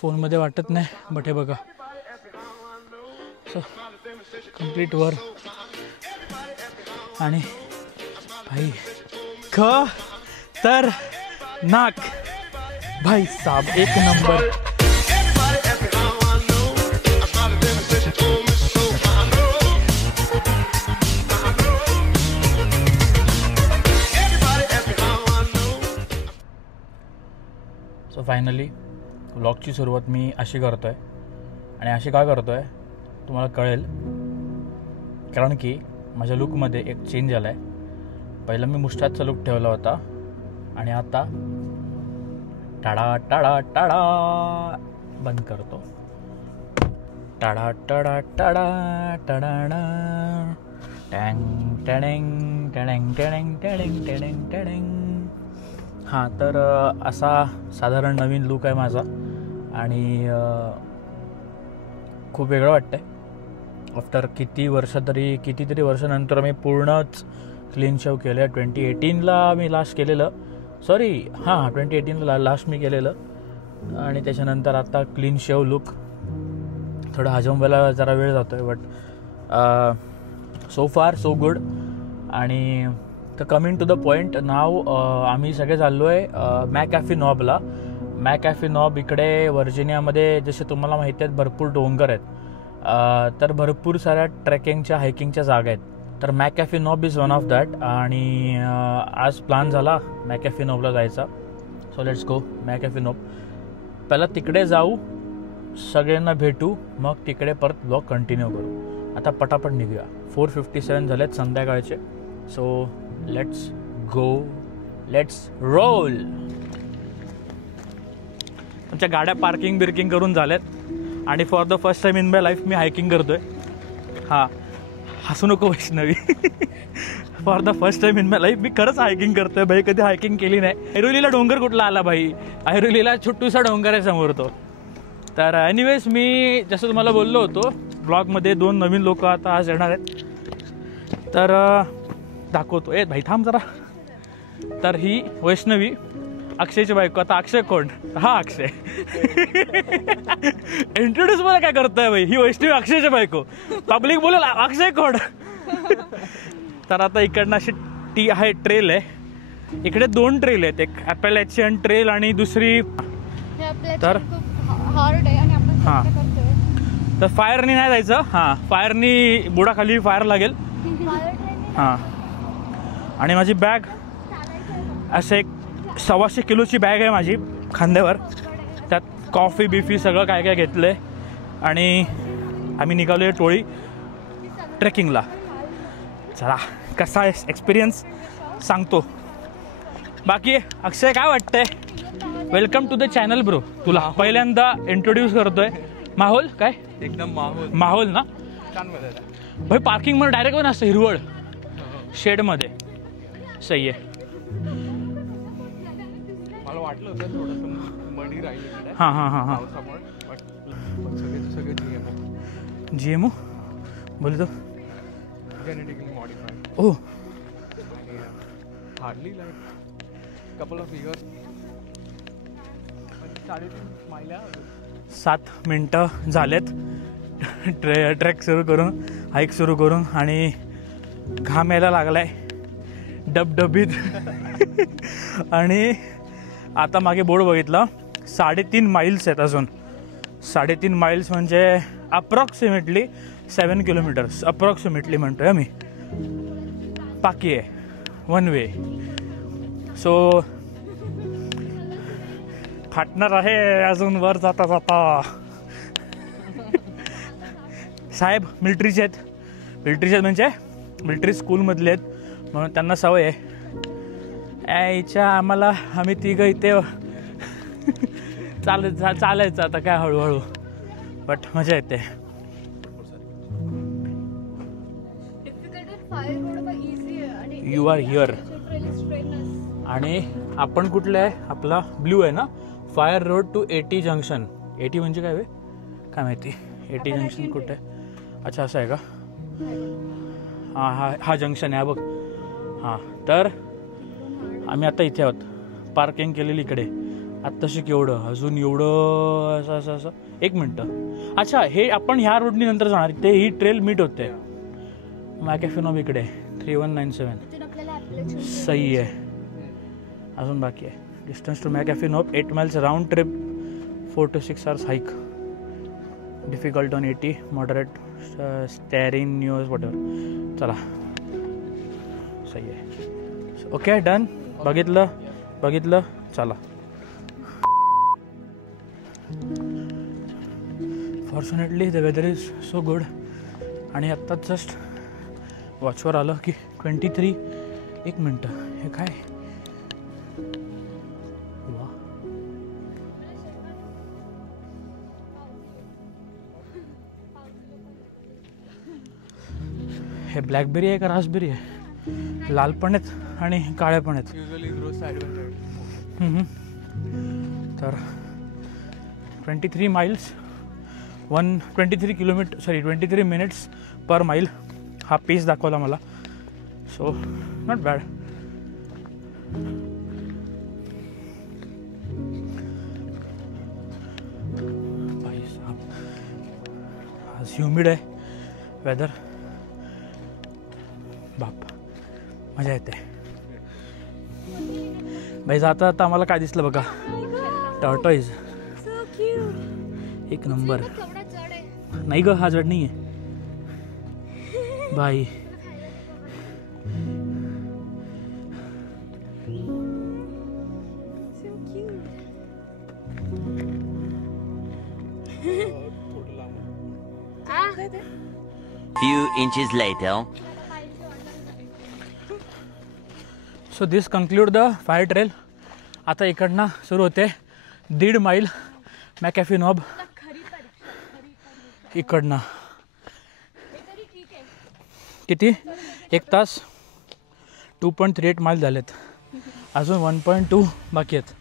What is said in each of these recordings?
फोनमध्ये वाटत नाही बट हे बघा कंप्लीट वर आणि भाई तर नाक भाई साहब एक नंबर. सो फायनली व्लॉगची सुरुवात मी अशी करतो आहे आणि अशी का करतो आहे तुम्हाला कळेल, कारण की माझ्या लुकमध्ये एक चेंज आला आहे. पहिला मी मुष्टाचा लुक ठेवला होता आणि आता टाडा टाडा टाडा बंद करतो. टाडा टाडा टाडा टाडा टँग टँग टँग टँग टँग टँग टँग. हां, तर असा साधारण नवीन लूक आहे माझा आणि खूप वेगळं वाटतं आहे. आफ्टर कितीतरी वर्षानंतर मी पूर्णच क्लीन शेव केलं आहे. 2018ला मी लास्ट केलेलं, 2018ला लास्ट मी केलेलं आणि त्याच्यानंतर आता क्लीन शेव लुक. थोडं हजमवायला जरा वेळ जातो आहे बट सो फार सो गुड. आणि तर कमिंग टू द पॉईंट नाव, आम्ही सगळे चाललो आहे मॅकॅफी नॉबला. मॅकॅफी नॉब इकडे व्हर्जिनियामध्ये जसे तुम्हाला माहिती आहेत भरपूर डोंगर आहेत, तर भरपूर साऱ्या ट्रेकिंगच्या हायकिंगच्या जागा आहेत. तर McAfee Knob is one of that. आणि आज प्लॅन झाला मॅकॅफी नॉबला जायचा. So let's go McAfee Knob. पहिला तिकडे जाऊ, सगळ्यांना भेटू, मग तिकडे परत ब्लॉग कंटिन्यू करू. आता पटापट निघूया. 4:57 झालेत संध्याकाळचे. So let's go, let's roll. तुमच्या गाड्या पार्किंग करून झाल्यात आणि for the first time in my life मी हायकिंग करतोय. हां, हसू नको Vaishnavi. For the first time in my life मी खरंच हायकिंग करतोय भाई. कधी हायकिंग केली नाही. ऐरोलीला डोंगर कुठला आला भाई? ऐरोलीला छोटूसा डोंगर आहे समोर तो. तर एनिवेज मी जसं तुम्हाला बोललो होतो ब्लॉगमध्ये 2 नवीन लोक आता आज येणार आहेत, तर दाखवतो. भाई थांब जरा. तर ही वैष्णवी, अक्षयची बायको. आता अक्षय कोण? हा अक्षय. इंट्रोड्यूस मला काय करतोय भाई? ही वैष्णवी अक्षयची बायको. पब्लिक बोलेल अक्षय कोण? तर आता इकडनं अशी टी आहे, ट्रेल आहे. इकडे 2 ट्रेल आहेत, एक ॲपॅलेचियन ट्रेल आणि दुसरी. तर हां, तर फायरनी नाही जायचं. हां, फायरनी बुडाखाली फायर लागेल. हां, आणि माझी बॅग असं एक 125 किलोची बॅग आहे माझी खांद्यावर. त्यात कॉफी बिफी सगळं काय काय घेतलं आहे आणि आम्ही निघालो आहे टोळी ट्रेकिंगला. चला, कसा आहे एक्सपिरियन्स सांगतो. बाकी अक्षय काय वाटतंय? Welcome to the channel bro. तुला पहिल्यांदा इंट्रोड्यूस करतोय. माहोल काय? एकदम माहोल ना भाई. पार्किंग मध्ये डायरेक्ट पण असतं हिरवळ शेडमध्ये. सही आहे. मला वाटलं होतं थोडंसं मडी राहिली. हां सगळे GMO बोलतो. Genetically modified. Oh, hardly like couple of years. 7 मिनटं झालेत ट्रेक सुरू करून, हाईक सुरू करून, आणि घाम यायला लागलाय डबडबीत. आणि आता मागे बोर्ड बघितलं, 3.5 माइल्स आहेत अजून. 3.5 माइल्स म्हणजे अप्रॉक्सिमेटली 7 किलोमीटर्स अप्रॉक्सिमेटली म्हणतोय मी. बाकी आहे 1 वे. सो फाटणार आहे अजून वर जाता जाता. साहेब मिलिटरीचे आहेत म्हणजे मिलिटरी स्कूलमधले आहेत, म्हणून त्यांना सवय आहे. आम्ही तिघं इथे चालायचं आता काय हळूहळू, बट मजा येते. You are here. आणि आपण कुठलं आहे? आपला ब्ल्यू आहे ना, फायर रोड टू 80 जंक्शन. 80 म्हणजे काय काय माहिती? 80 जंक्शन कुठे? अच्छा असं आहे का? हा जंक्शन आहे बघ. हां, तर आम्ही आता इथे आहोत पार्किंग केलेली इकडे आत्ताशी केवढं अजून एवढं असं असं असं 1 मिनटं. अच्छा, हे आपण ह्या रोडनी नंतर जाणार, ते ही ट्रेल मीट होते. मॅकॅफे नॉब इकडे 3197 सही आहे. अजून बाकी आहे. Distance to McAfee Knob 8 miles round trip 4 to 6 hours hike. Difficult on 80, moderate staring news whatever. चला सही आहे. Okay done. बघितलं चला. Fortunately the weather is so good. आणि आत्ताच जस्ट वॉचवर आलं की 23. 1 मिनटं, हे काय वा. हे ब्लॅकबेरी आहे का रास्पबेरी आहे? लाल पण आहेत आणि काळे पण आहेत. Usually grows side by side. तर 23 miles 23 minutes पर माईल हा पेस दाखवला मला. So not bad. भाई साहब आज ह्युमिड आहे वेदर. बाप मजा येते. भाई जाता जाता आम्हाला काय दिसलं बघा, टॉर्टॉइज. एक नंबर. नाही ग, हा जड नाही आहे भाई. Few inches later. So this conclude the fire trail. आता इकडनं सुरू होते 1.5 माईल मॅकॅफे नॉब. इकडनं किती 1 तास 2.38 माईल झालेत. अजून 1.2 बाकी आहेत.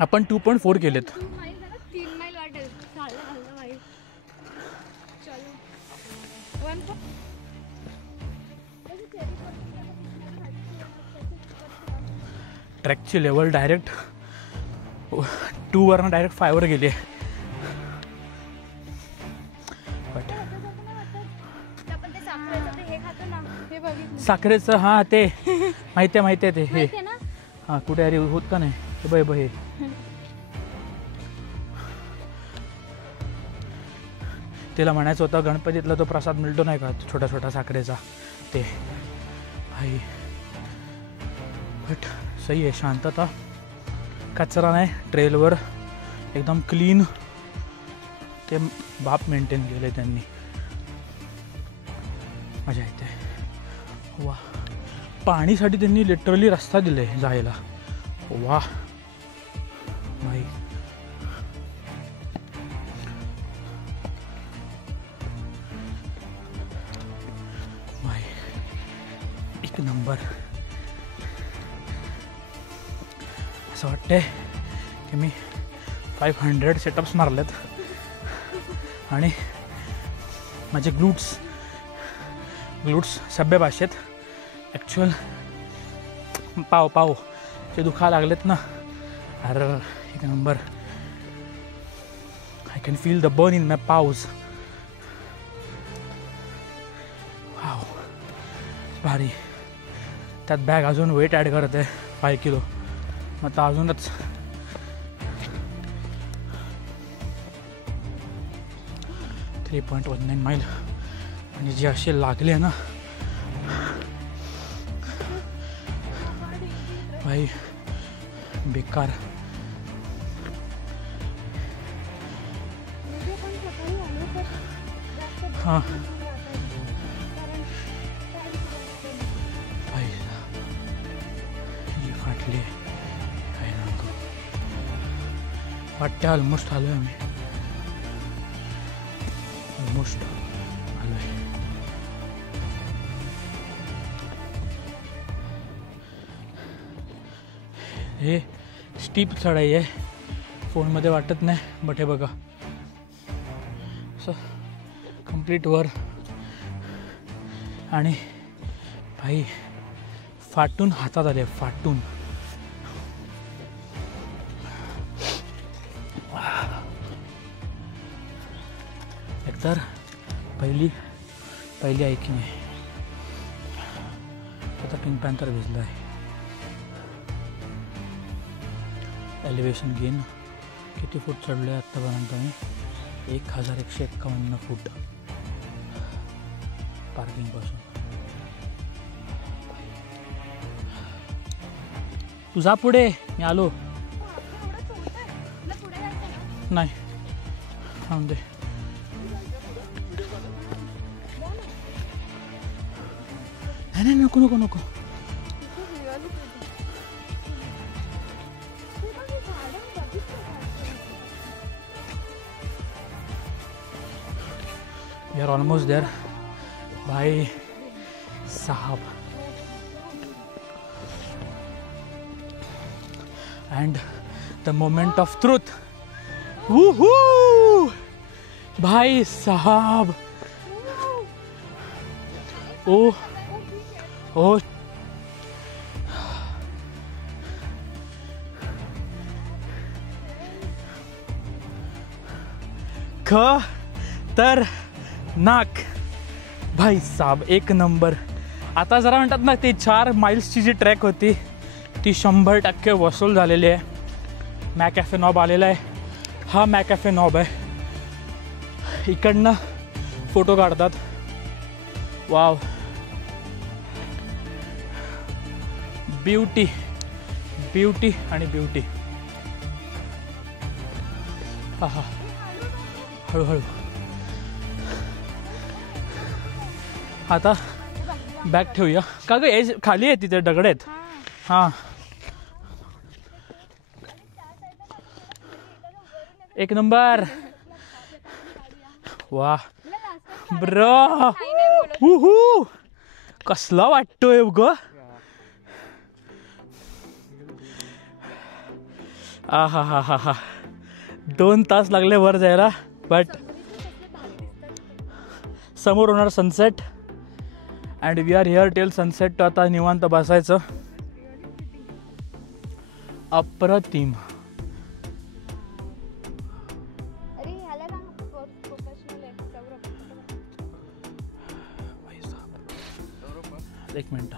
आपण 2.4 केलेत. 3 माइल वाटेल. ट्रॅकची लेवल डायरेक्ट 2 वरनं डायरेक्ट 5 वर गेली. बट साखरेचं हां ते माहिती आहे ते हे हां कुठे अरे होत का नाही. हे बघ हे तिला म्हणायचं होतं गणपतीतला तो प्रसाद मिळतो नाही का छोटा छोटा साखरेचा ते. भाई बट सही आहे. शांतता, कचरा नाही ट्रेलवर, एकदम क्लीन ते बाप मेंटेन केले त्यांनी. मजा येते. वा, पाणीसाठी त्यांनी लिटरली रस्ता दिले जायला. वा भाई. भाई एक नंबर. असं वाटतंय की मी 500 सेटअप्स मारलेत आणि माझे ग्लूट्स सभ्य भाषेत ॲक्च्युअल पाव ते दुखा लागलेत ना. अरे एक नंबर. I can feel the burn in my paws. Wow भारी. त्यात बॅग अजून वेट ॲड करते 5 किलो. मग आता अजूनच 3.19 माईल. आणि जे असे लागले ना भाई बेकार. हां भाई ही फाटली काय नको वाटते. ऑलमोस्ट आलो आहे आम्ही. ऑलमोस्ट आलो आहे. हे स्टीप चढाई आहे. फोनमध्ये वाटत नाही बट हे बघा असं कम्प्लीट वर. आणि भाई फाटून हातात आले, फाटून. एकतर पहिली ऐकी नाही. आता पिंक पॅन्थर भिजला आहे. एलिव्हेशन गेन किती फूट चढलो आहे आत्तापर्यंत मी? 1151 फूट पार्किंगपासून. तुझा पुढे, मी आलो. नाही राहून दे. नाही नको नको नको. We are almost there, भाई साहब. And the moment of truth. Woohoo! भाई साहब. Oh. Oh. खतरनाक भाई साहब, एक नंबर. आता जरा म्हणतात ना, ती 4 माइल्सची जी ट्रॅक होती ती 100% वसूल झालेली आहे. मॅकॅफे नॉब आलेला आहे. हा मॅकॅफे नॉब आहे. इकडनं फोटो काढतात. वाव, ब्युटी ब्युटी आणि ब्युटी. हा हा, हळूहळू. आता बॅग ठेवूया. का ग, एज खाली आहे तिथे, दगड आहेत. हां, एक नंबर. वा ब्रो, हुहू, कसला वाटतोय ग. आ हा हा हा हा. 2 तास लागले वर जायला, बट समोर होणार sunset. And we are here till sunset. आता निवांत बसायचं. अप्रतिम. एक मिनिट.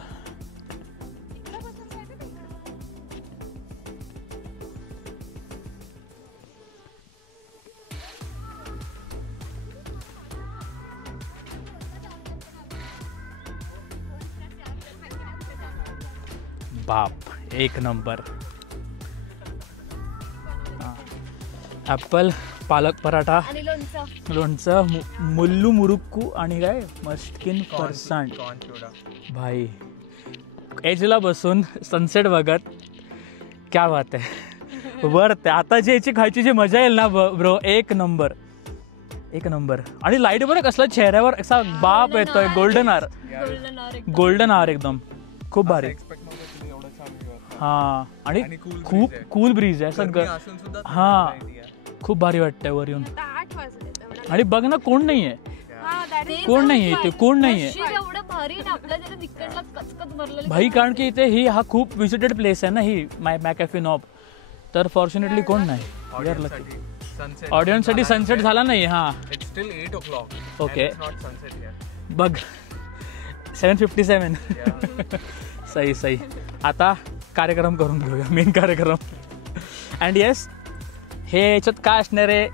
बाप, एक नंबर. ॲपल, पालक पराठा, लोणचं, मुल्लू मुरुक्कू आणि काय मस्किन फरसाण. भाई एजला बसून सनसेट बघत, क्या बात आहे. वर्थ आहे. आता जी याची खायची जी मजा येईल ना ब्रो, एक नंबर, एक नंबर. आणि लाईट बरं कसला चेहऱ्यावर असा बाप येतोय. गोल्डन आर, गोल्डन आर एकदम. खूप भारी. हां, आणि खूप कूल ब्रीज आहे सगळं. हां, खूप भारी वाटतंय वर येऊन. आणि बघ ना, कोण नाही आहे, कोण नाही आहे इथे, कोण नाही आहे भाई. कारण की इथे हा खूप विजिटेड प्लेस आहे ना, ही मॅकॅफे नॉब. तर फॉर्च्युनेटली कोण नाही. ऑडियन्ससाठी सनसेट झाला नाही. हां, ओके, बघ 7:57. सही सही. आता कार्यक्रम करून घेऊया, मेन कार्यक्रम. अँड येस, हे याच्यात काय असणार आहे,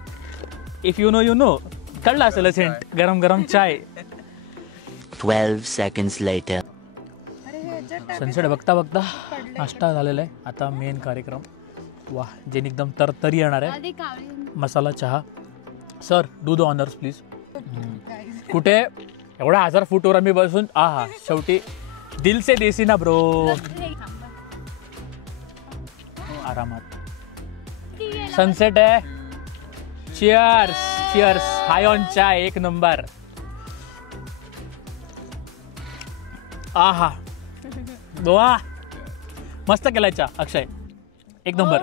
if you know you know. कळलं असेलच हिंट. गरम गरम चाय. 12 seconds later. सनसेट बघता बघता नाश्ता झालेला आहे. आता मेन कार्यक्रम. वा, जे एकदम तरतरी येणार आहे. मसाला चहा. Sir, do the honours please. कुठे एवढ्या 1000 फूटवर आम्ही बसून. हा, शेवटी दिल से देसी ना ब्रो. आरामात सनसेट आहे. Cheers cheers. हाय ऑन चाय. एक नंबर. आहा, वा, मस्त केलाय चहा अक्षय. एक नंबर.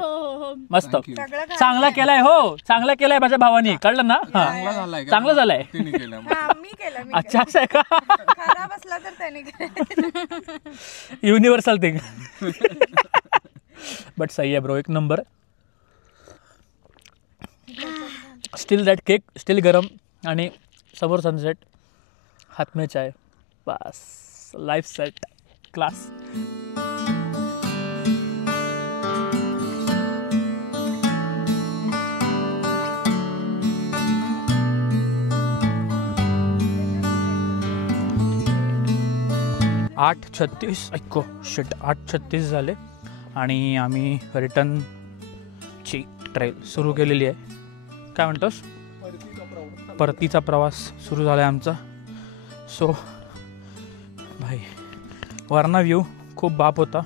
मस्त सगळं चांगला केलाय हो चांगला केलाय माझ्या भावानी कळलं ना चांगला झालाय का? चांगलं झालंय तिने केलं मग. मी केलं अच्छा असं आहे का खराब असला तर त्याने केलं. युनिव्हर्सल थिंग बट सही आहे ब्रो एक number steel that cake steel गरम आणि समोर सनसेट हात में चाय बस लाईफ सेट क्लास आठ 36 ऐको शिट 8:36 झाले आणि आम्ही रिटर्नची ट्रेल सुरू केलेली आहे काय म्हणतोस परतीचा प्रवास सुरू झाला आहे आमचा सो भाई वरना व्ह्यू खूप बाप होता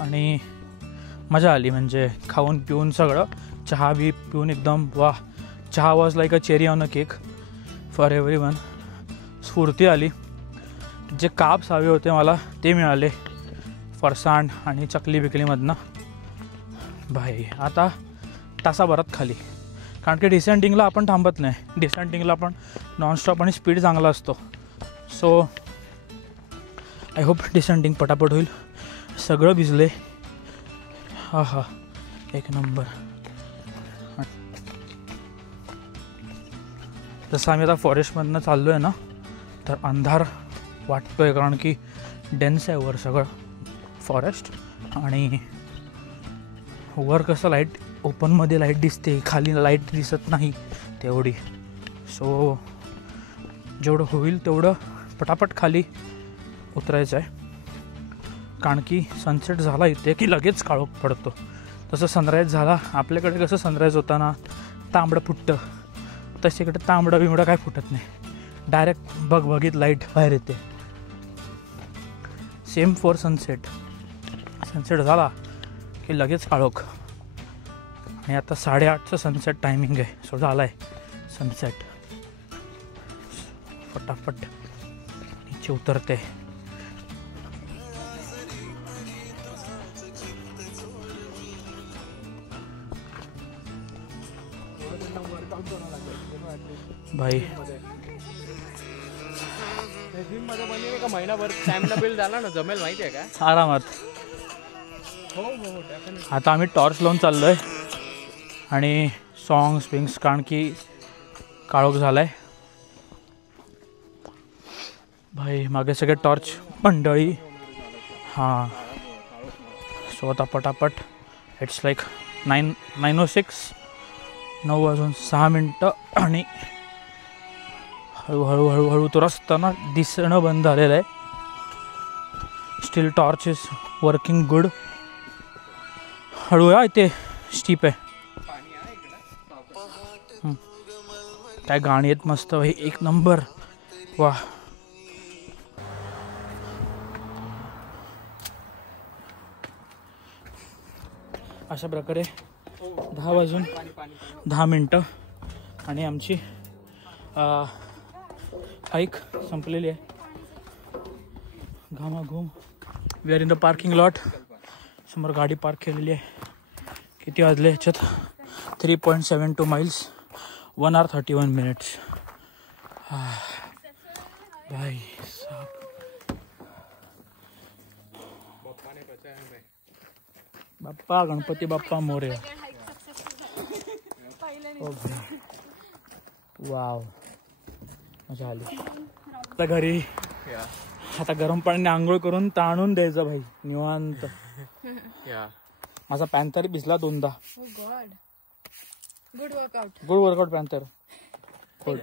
आणि मजा आली म्हणजे खाऊन पिऊन सगळं चहा बी पिऊन एकदम वा चहा was like a cherry on a cake for everyone स्फूर्ती आली जे काप्स हवे होते मला ते मिळाले फरसाण आणि चकली बिकलीमधनं भाई आता तासाभरात खाली कारण की डिसेंडिंगला आपण थांबत नाही डिसेंडिंगला आपण नॉनस्टॉप आणि स्पीड चांगला असतो सो आय होप डिसेंडिंग पटापट होईल सगळं भिजले हा हा एक नंबर जसं आम्ही आता फॉरेस्टमधनं चाललो आहे ना तर अंधार वाटतो आहे कारण की डेन्स आहे वर सगळं फॉरेस्ट आणि वर कसं लाईट ओपनमध्ये लाईट दिसते खाली लाईट दिसत नाही तेवढी सो जेवढं होईल तेवढं पटापट खाली उतरायचं आहे कारण की सनसेट झाला इथे की लगेच काळोख पडतो तसं सनराईज झाला आपल्याकडे कसं सनराईज होता ना तांबडं फुटतं तसं इकडे तांबडं बिंबडं काय फुटत नाही डायरेक्ट बघित लाईट बाहेर येते सेम फॉर सनसेट सनसेट झाला की लगेच काळोख आणि आता 8:30चं सनसेट टायमिंग आहे सो झाला आहे सनसेट फटाफट नीचे उतरते भाई जिम मध्ये बनेल का महिनाभर स्टॅमिना बिल्ड झाला ना जमेल माहिती आहे का आरामात हो हो definitely. आता आम्ही टॉर्च लावून चाललो आहे आणि सॉंग्स विंग्स कारण की काळोख झाला आहे भाई मागे सगळे टॉर्च मंडळी हां सो आता पटापट इट्स लाईक 9:06 9:06 आणि हळूहळू हळूहळू तो रस्ता ना दिसणं बंद झालेलं आहे steel torch is working good हळू आहे इथे स्टीप आहे काय गाणी आहेत मस्त भाई एक नंबर वा अशा प्रकारे 10:10 आणि आमची हाईक संपलेली आहे घामाघूम we are in the parking lot समोर गाडी पार्क केलेली आहे किती वाजले ह्याच्यात 3.72 miles 1 hour 31 minutes भाई साहब बाप्पा गणपती बाप्पा मोरया वाव मजा आली आता घरी आता गरम पाण्याने आंघोळ करून ताणून द्यायचं भाई निवांत माझा पॅन्थर भिजला 2दा good workout good workout Panther good